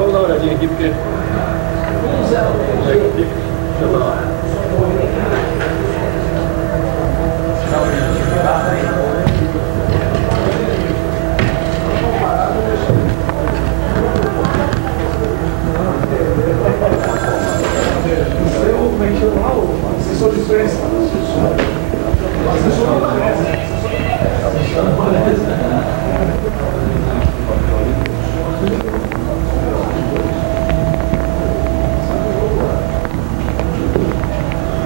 vamos dar uma olhadinha aqui, porque... Assessor de imprensa.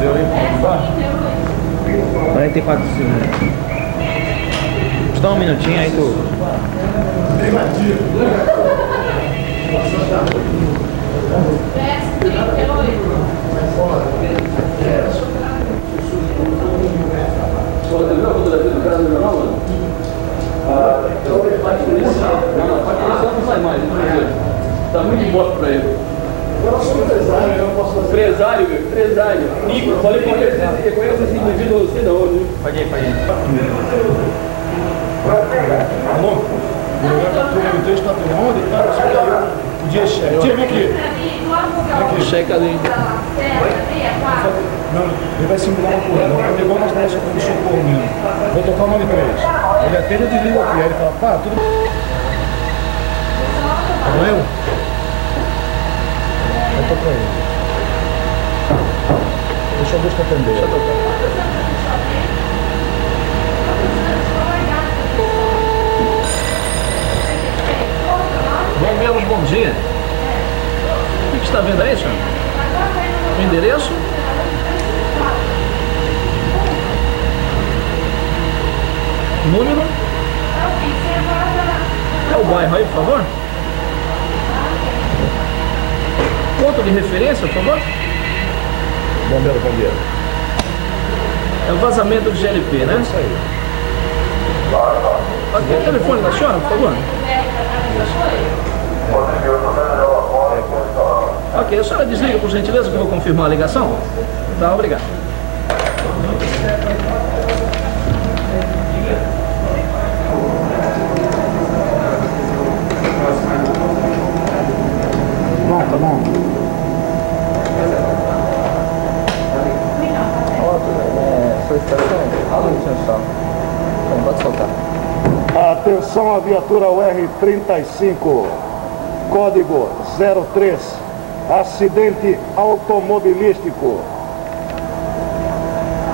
Deu aí? 44 segundos. Deixa eu dar um minutinho aí tu. Tá muito bosta pra ele. Eu não sou empresário, eu não posso fazer. Empresário. Nico, falei com ele, você conhece esse indivíduo, você não, né? Pode ir. Alô? O lugar tá tudo no texto, tá tudo onde? Tá, só que aí eu podia cheque. Tia, vem aqui. Checa ali. Não, ele vai simular uma coisa. Não é igual nós estamos no socorro mesmo. Vou tocar o 93. Ele atende, eu desligo aqui. Aí ele fala, pá, tudo... Não é eu? Eu tô pra ele. Deixa eu atender. Deixa eu tocar. Bombeiros, bom dia. O que você está vendo aí, senhor? O endereço? Número? É o bairro aí, por favor? Ponto de referência, por favor? Bombeiro. É o vazamento de GLP, né? Isso aí. Aqui é o telefone da senhora, por favor? Ok, a senhora desliga, por gentileza, que eu vou confirmar a ligação? Tá, obrigado. Tá bom. Solicitação? Atenção. Pode soltar. Atenção à viatura UR35, código 03, acidente automobilístico.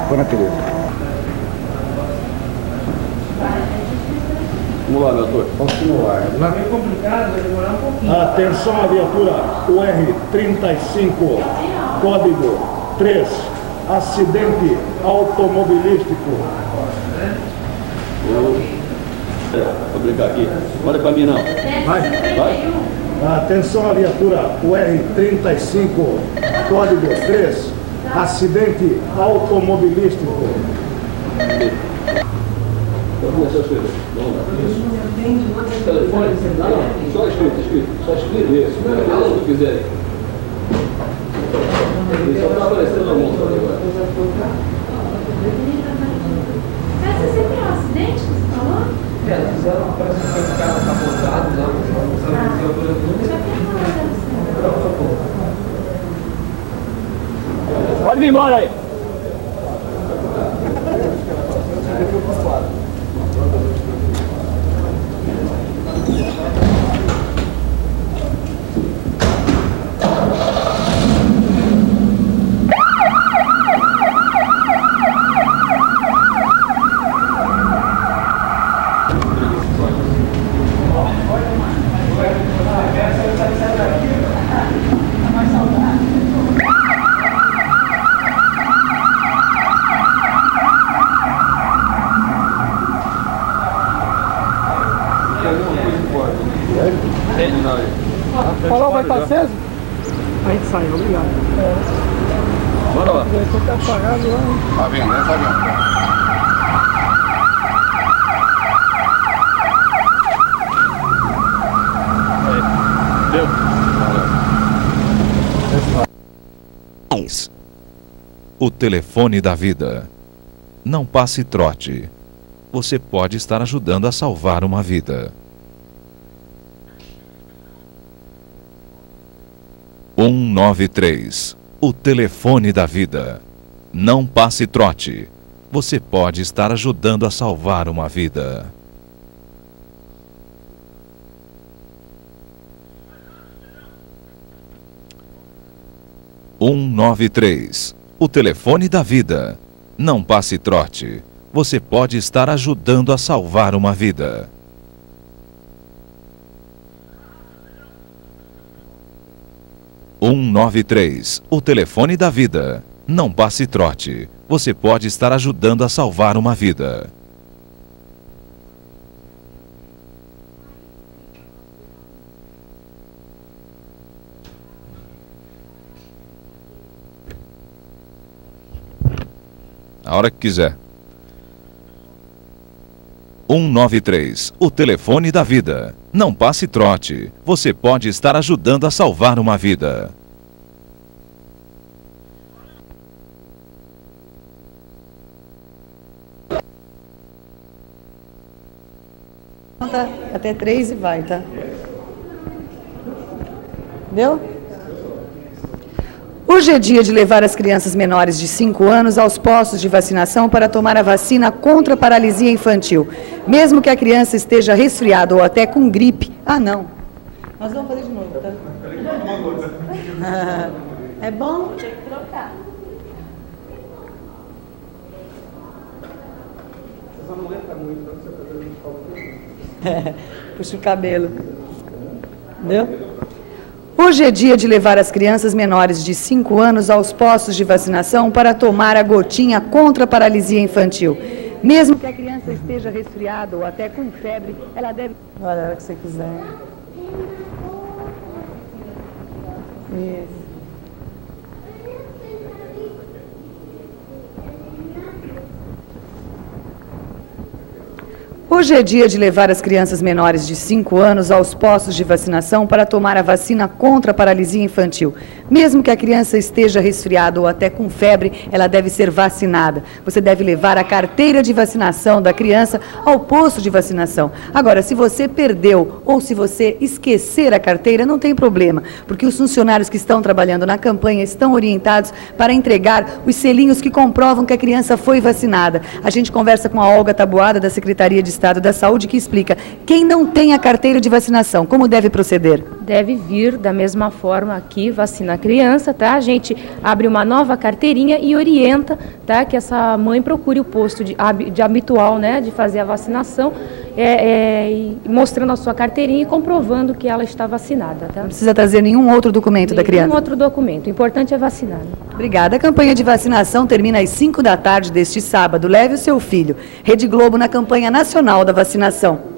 Dona Tereza. Vamos lá, doutor. Continuar. É complicado, vai demorar um pouquinho. Atenção à viatura UR35, código 3, acidente automobilístico. Vou brincar aqui. Olha pra mim, não. Vai. Atenção à viatura UR35, código 3, acidente automobilístico. Vamos começar a escrever. Vamos lá. Telefone? Não, só escrito. Só escrito isso. Fala o que quiser. Ele só está aparecendo na mão agora. Mas você tem um acidente que você falou? Fizeram uma operação que o carro capotado lá, Pode vir embora aí. Falou, vai estar aceso? A gente sai, obrigado. Bora lá. Você tá apagado lá. Tá vendo, né? Tá vendo. Deu. O telefone da vida. Não passe trote. Você pode estar ajudando a salvar uma vida. 193, o telefone da vida. Não passe trote. Você pode estar ajudando a salvar uma vida. (193) O telefone da vida. Não passe trote. Você pode estar ajudando a salvar uma vida. (193) O telefone da vida. Não passe trote. Você pode estar ajudando a salvar uma vida. A hora que quiser. 193, o telefone da vida. Não passe trote. Você pode estar ajudando a salvar uma vida. Conta até 3 e vai, tá? Deu? Hoje é dia de levar as crianças menores de 5 anos aos postos de vacinação para tomar a vacina contra a paralisia infantil. Mesmo que a criança esteja resfriada ou até com gripe. Ah, não. Nós vamos fazer de novo, tá? É bom? Tem que trocar. Só não entra muito, então você fazer a gente fala. Puxa o cabelo. Entendeu? Hoje é dia de levar as crianças menores de 5 anos aos postos de vacinação para tomar a gotinha contra a paralisia infantil. Mesmo que a criança esteja resfriada ou até com febre, ela deve... Olha a hora que você quiser. Isso. Hoje é dia de levar as crianças menores de 5 anos aos postos de vacinação para tomar a vacina contra a paralisia infantil. Mesmo que a criança esteja resfriada ou até com febre, ela deve ser vacinada. Você deve levar a carteira de vacinação da criança ao posto de vacinação. Agora, se você perdeu ou se você esquecer a carteira, não tem problema, porque os funcionários que estão trabalhando na campanha estão orientados para entregar os selinhos que comprovam que a criança foi vacinada. A gente conversa com a Olga Taboada, da Secretaria de Estado da Saúde, que explica quem não tem a carteira de vacinação, como deve proceder? Deve vir da mesma forma aqui, vacina a criança, tá? A gente abre uma nova carteirinha e orienta, tá? Que essa mãe procure o posto de habitual, né? De fazer a vacinação, mostrando a sua carteirinha e comprovando que ela está vacinada, tá? Não precisa trazer nenhum outro documento da criança? Nenhum outro documento, o importante é vacinar. Obrigada. A campanha de vacinação termina às 5 da tarde deste sábado. Leve o seu filho. Rede Globo na campanha nacional da vacinação.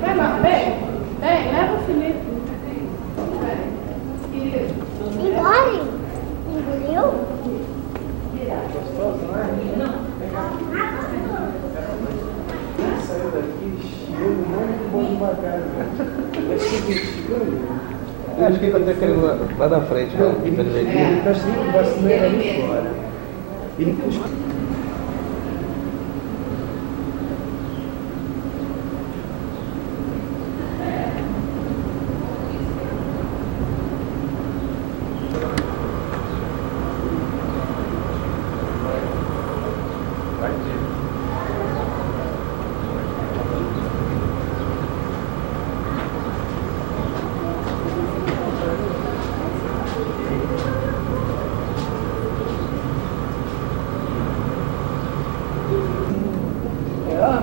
Vai lá, vem, leva o Felipe. Engole? Engoliu? Saiu daqui, cheio de um monte de bom devagar. Acho que ele está querendo lá na frente, né? Ele está sendo vacinado ali fora. Ele custa.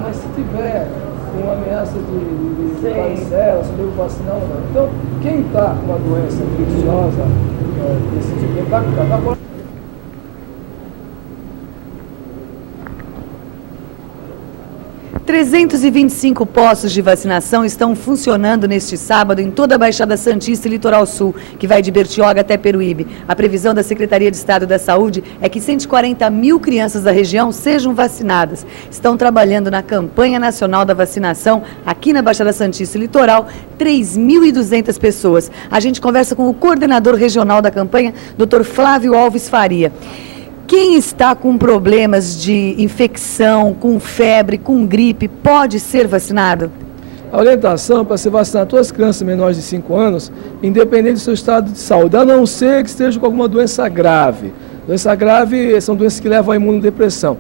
Mas se tiver com ameaça de varicela, se deu vacinal, não. Então, quem está com uma doença infecciosa, desse tipo, está com 325 postos de vacinação estão funcionando neste sábado em toda a Baixada Santista e Litoral Sul, que vai de Bertioga até Peruíbe. A previsão da Secretaria de Estado da Saúde é que 140 mil crianças da região sejam vacinadas. Estão trabalhando na campanha nacional da vacinação aqui na Baixada Santista e Litoral, 3.200 pessoas. A gente conversa com o coordenador regional da campanha, Dr. Flávio Alves Faria. Quem está com problemas de infecção, com febre, com gripe, pode ser vacinado? A orientação é para se vacinar todas as crianças menores de 5 anos, independente do seu estado de saúde, a não ser que esteja com alguma doença grave. Doença grave são doenças que levam à imunodepressão.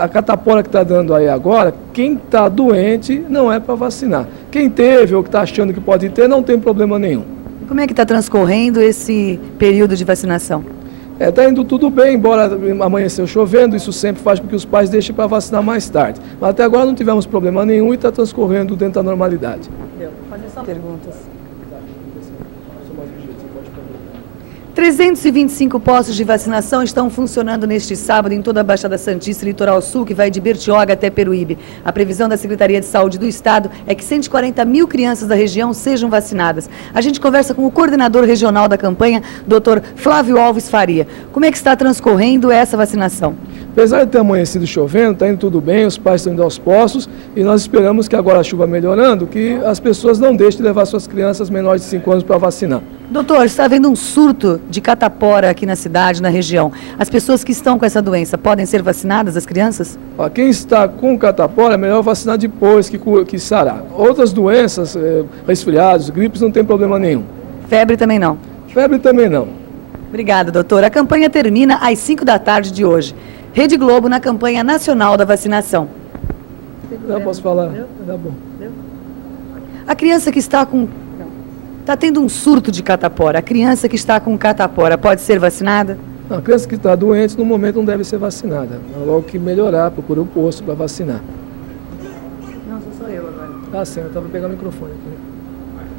A catapora que está dando aí agora, quem está doente não é para vacinar. Quem teve ou que está achando que pode ter, não tem problema nenhum. Como é que está transcorrendo esse período de vacinação? Está indo tudo bem, embora amanheceu chovendo, isso sempre faz com que os pais deixem para vacinar mais tarde. Mas até agora não tivemos problema nenhum e está transcorrendo dentro da normalidade. Fazer só perguntas. 325 postos de vacinação estão funcionando neste sábado em toda a Baixada Santista e Litoral Sul, que vai de Bertioga até Peruíbe. A previsão da Secretaria de Saúde do Estado é que 140 mil crianças da região sejam vacinadas. A gente conversa com o coordenador regional da campanha, Dr. Flávio Alves Faria. Como é que está transcorrendo essa vacinação? Apesar de ter amanhecido chovendo, está indo tudo bem, os pais estão indo aos postos e nós esperamos que agora a chuva melhorando, que as pessoas não deixem de levar suas crianças menores de 5 anos para vacinar. Doutor, está havendo um surto de catapora aqui na cidade, na região. As pessoas que estão com essa doença podem ser vacinadas, as crianças? Quem está com catapora é melhor vacinar depois que sarar. Outras doenças, resfriados, gripes, não tem problema nenhum. Febre também não? Febre também não. Obrigada, doutor. A campanha termina às 5 da tarde de hoje. Rede Globo na campanha nacional da vacinação. Não posso falar? Tá bom. A criança que está com... Está tendo um surto de catapora. A criança que está com catapora pode ser vacinada? Não, a criança que está doente, no momento, não deve ser vacinada. Logo que melhorar, procura um posto para vacinar. Não, sou eu agora. Tá sim, eu estava pegando o microfone aqui.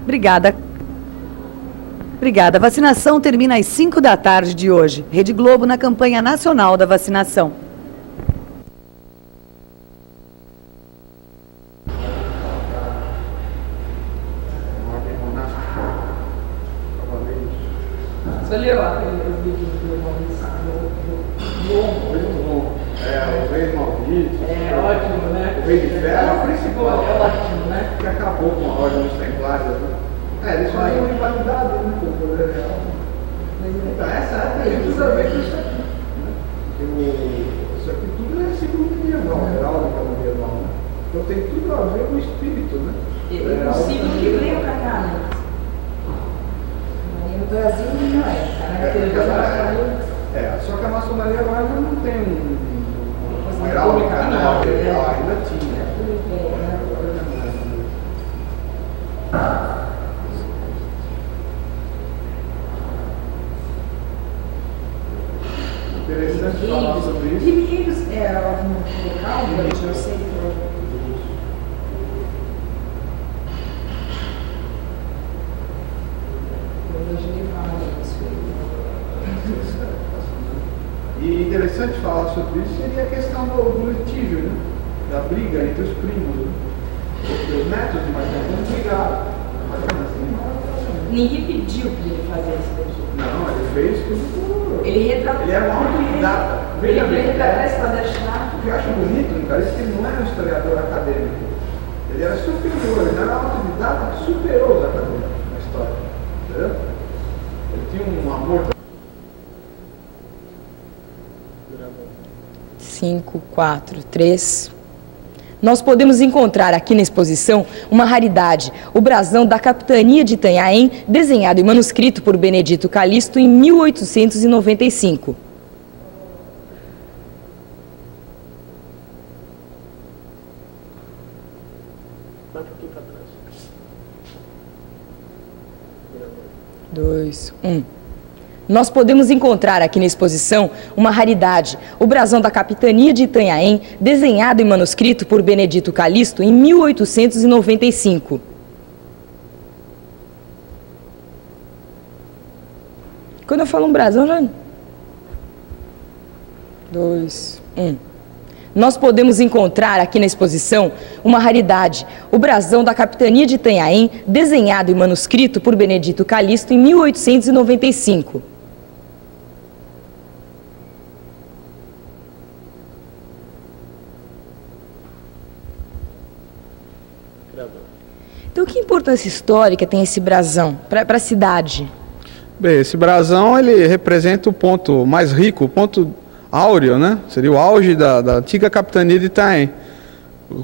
Obrigada. Obrigada. A vacinação termina às 5 da tarde de hoje. Rede Globo na campanha nacional da vacinação. Você leu aqueles livros do Maurício? O Rei Maldito. É ótimo, né? O Rei de Ferro é o principal. É ótimo, né? Que acabou com a Ordem dos Templários. Eles faziam invalidade, né? Com o poder real. Então, essa tem tudo a ver com isso aqui. Isso aqui tudo é segundo medieval, heráldica medieval, né? Então tem tudo a ver com o espírito, né? O símbolo que veio pra cá, né? No Brasil não é. Só que a maçonaria agora não tem uma heráldica, não. Ainda tinha. Interessante falar sobre isso. Dimeiros é um local, eu sei. E interessante falar sobre isso seria a questão do litígio, né? Da briga entre os primos. Né? Os netos de Marcelo brigaram. Ninguém pediu para ele fazer isso daqui. Não, ele fez tudo. Ele retratou. Ele era um autodidata. Ele retratou essa quadra. O que eu acho bonito, cara, é que ele não era um historiador acadêmico. Ele era superior, ele era autodidata que superou os acadêmicos na história. Entendeu? Ele tinha um amor. 5, 4, 3. Nós podemos encontrar aqui na exposição uma raridade, o brasão da Capitania de Itanhaém, desenhado em manuscrito por Benedito Calixto em 1895. Dois, um. Nós podemos encontrar aqui na exposição uma raridade, o brasão da Capitania de Itanhaém, desenhado em manuscrito por Benedito Calixto em 1895. Quando eu falo um brasão, já... 2, 1. nós podemos encontrar aqui na exposição uma raridade, o brasão da Capitania de Itanhaém, desenhado e manuscrito por Benedito Calixto em 1895. Então, que importância histórica tem esse brasão para a cidade? Bem, esse brasão ele representa o ponto mais rico, o ponto áureo, né? Seria o auge da antiga capitania de Itanhaém.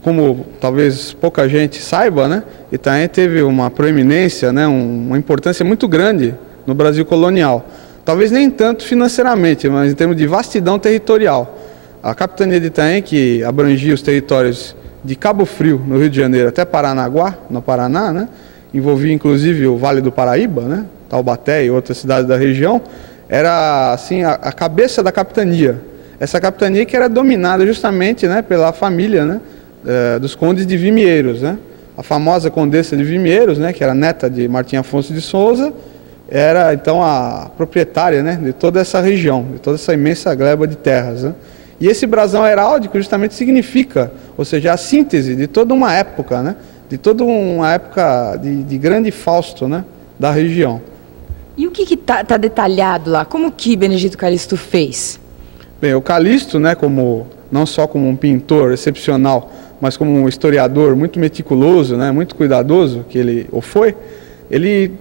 Como talvez pouca gente saiba, né? Itanhaém teve uma proeminência, né? Uma importância muito grande no Brasil colonial. Talvez nem tanto financeiramente, mas em termos de vastidão territorial. A capitania de Itanhaém, que abrangia os territórios de Cabo Frio, no Rio de Janeiro, até Paranaguá, no Paraná, né? Envolvia inclusive o Vale do Paraíba, né? Taubaté e outras cidades da região, era assim a cabeça da capitania. Essa capitania que era dominada justamente, né, pela família, né, dos condes de Vimieiros, né? A famosa condessa de Vimieiros, né, que era neta de Martim Afonso de Souza, era então a proprietária, né, de toda essa região, de toda essa imensa gleba de terras, né? E esse brasão heráldico justamente significa, ou seja, a síntese de toda uma época, né, de toda uma época de grande fausto, né, da região. E o que tá detalhado lá? Como que Benedito Calixto fez? Bem, o Calixto, né, não só como um pintor excepcional, mas como um historiador muito meticuloso, né, muito cuidadoso, que ele o foi, ele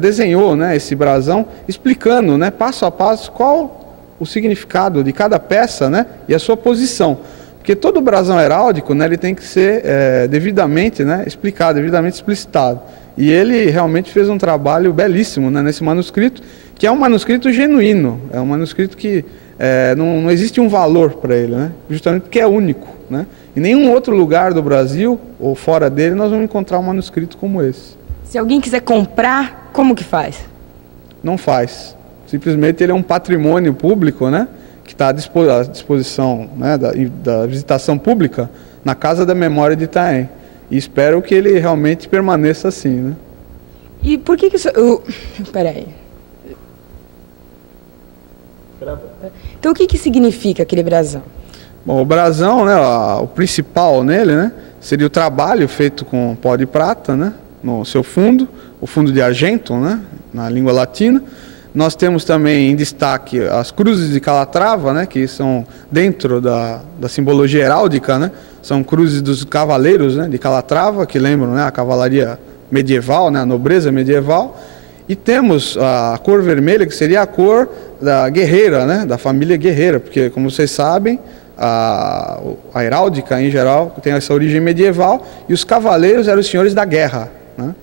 desenhou, né, esse brasão explicando, né, passo a passo qual o significado de cada peça, né, e a sua posição. Porque todo brasão heráldico, né, ele tem que ser devidamente, né, explicado, devidamente explicitado. E ele realmente fez um trabalho belíssimo, né, nesse manuscrito, que é um manuscrito genuíno, é um manuscrito que não existe um valor para ele, né, justamente porque é único, né. Em nenhum outro lugar do Brasil ou fora dele nós vamos encontrar um manuscrito como esse. Se alguém quiser comprar, como que faz? Não faz. Simplesmente ele é um patrimônio público, né, que está à disposição, né, da visitação pública na Casa da Memória de Itanhaém. E espero que ele realmente permaneça assim, né? E por que isso... Peraí. Então o que significa aquele brasão? Bom, o brasão, né, o principal nele, né, seria o trabalho feito com pó de prata, né, no seu fundo, o fundo de argento, né, na língua latina. Nós temos também em destaque as cruzes de Calatrava, né, que são dentro da simbologia heráldica, né, são cruzes dos cavaleiros, né, de Calatrava, que lembram, né, a cavalaria medieval, né, a nobreza medieval. E temos a cor vermelha, que seria a cor da guerreira, né, da família guerreira, porque, como vocês sabem, a heráldica, em geral, tem essa origem medieval, e os cavaleiros eram os senhores da guerra, né.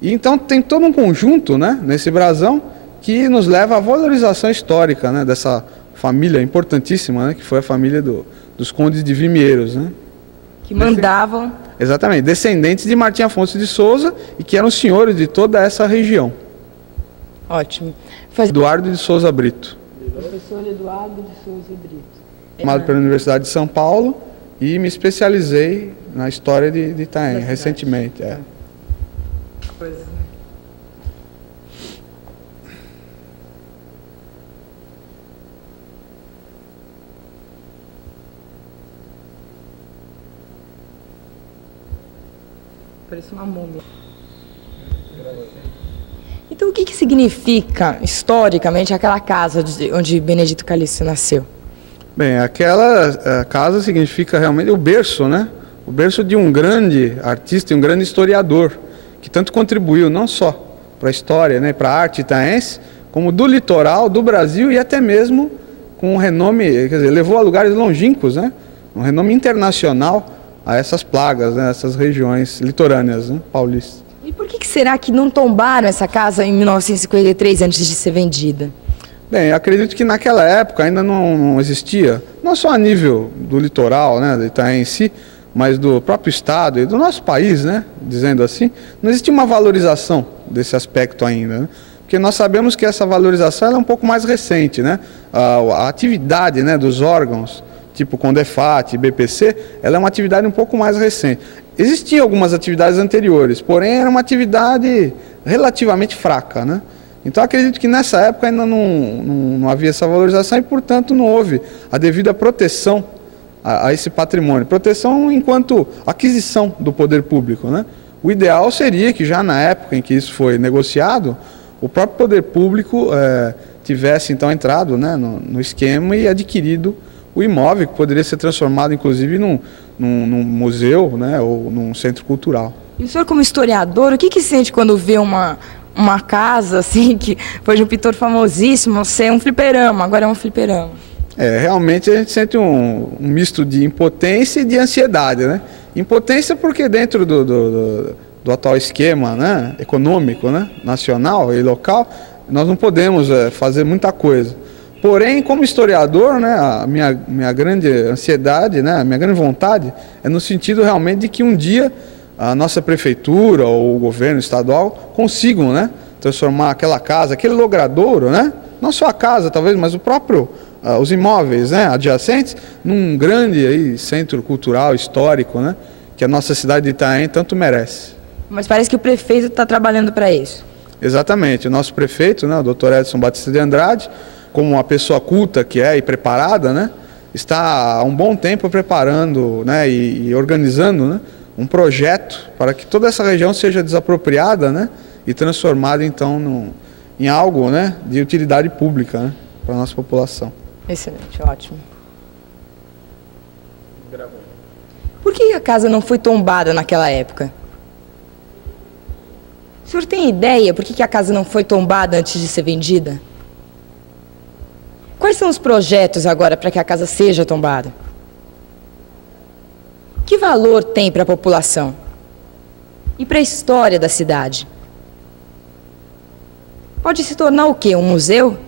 E então tem todo um conjunto, né, nesse brasão, que nos leva à valorização histórica, né, dessa família importantíssima, né, que foi a família dos condes de Vimieiros, né? Que mandavam... Exatamente, descendentes de Martim Afonso de Souza e que eram senhores de toda essa região. Ótimo. Eduardo de Souza Brito. Professor Eduardo de Souza Brito. Formado pela Universidade de São Paulo e me especializei na história de Itanhaém, recentemente. Parece uma múmia. Então, o que significa, historicamente, aquela casa onde Benedito Calixto nasceu? Bem, aquela casa significa realmente o berço, né? O berço de um grande artista e um grande historiador, que tanto contribuiu não só para a história, né, para a arte itaense, como do litoral, do Brasil e até mesmo com um renome, quer dizer, levou a lugares longínquos, né? Um renome internacional a essas plagas, né, essas regiões litorâneas, né, paulistas. E por que será que não tombaram essa casa em 1953 antes de ser vendida? Bem, acredito que naquela época ainda não existia, não só a nível do litoral, né, de Itanhaém em si, mas do próprio estado e do nosso país, né, dizendo assim, não existia uma valorização desse aspecto ainda, né? Porque nós sabemos que essa valorização é um pouco mais recente, né? A atividade, né, dos órgãos, tipo CONDEFAT, BPC, ela é uma atividade um pouco mais recente. Existiam algumas atividades anteriores, porém era uma atividade relativamente fraca, né? Então acredito que nessa época ainda não havia essa valorização e, portanto, não houve a devida proteção a esse patrimônio. Proteção enquanto aquisição do poder público, né? O ideal seria que já na época em que isso foi negociado, o próprio poder público tivesse então entrado, né, no esquema e adquirido o imóvel, que poderia ser transformado inclusive num museu, né, ou num centro cultural. E o senhor, como historiador, o que sente quando vê uma casa assim, que foi de um pintor famosíssimo, ser um fliperama, agora é um fliperama? Realmente a gente sente um misto de impotência e de ansiedade, né? Impotência porque dentro do atual esquema, né, econômico, né, nacional e local, nós não podemos fazer muita coisa. Porém, como historiador, né, a minha grande ansiedade, né, a minha grande vontade é no sentido realmente de que um dia a nossa prefeitura ou o governo estadual consigam, né, transformar aquela casa, aquele logradouro, né, não só a casa talvez, mas o próprio os imóveis, né, adjacentes, num grande aí, centro cultural, histórico, né, que a nossa cidade de Itanhaém tanto merece. Mas parece que o prefeito está trabalhando para isso. Exatamente. O nosso prefeito, né, o Dr. Edson Batista de Andrade, como uma pessoa culta que é e preparada, né, está há um bom tempo preparando, né, e organizando, né, um projeto para que toda essa região seja desapropriada, né, e transformada então em algo, né, de utilidade pública, né, para a nossa população. Excelente, ótimo. Por que a casa não foi tombada naquela época? O senhor tem ideia por que a casa não foi tombada antes de ser vendida? Quais são os projetos agora para que a casa seja tombada? Que valor tem para a população? E para a história da cidade? Pode se tornar o quê? Um museu?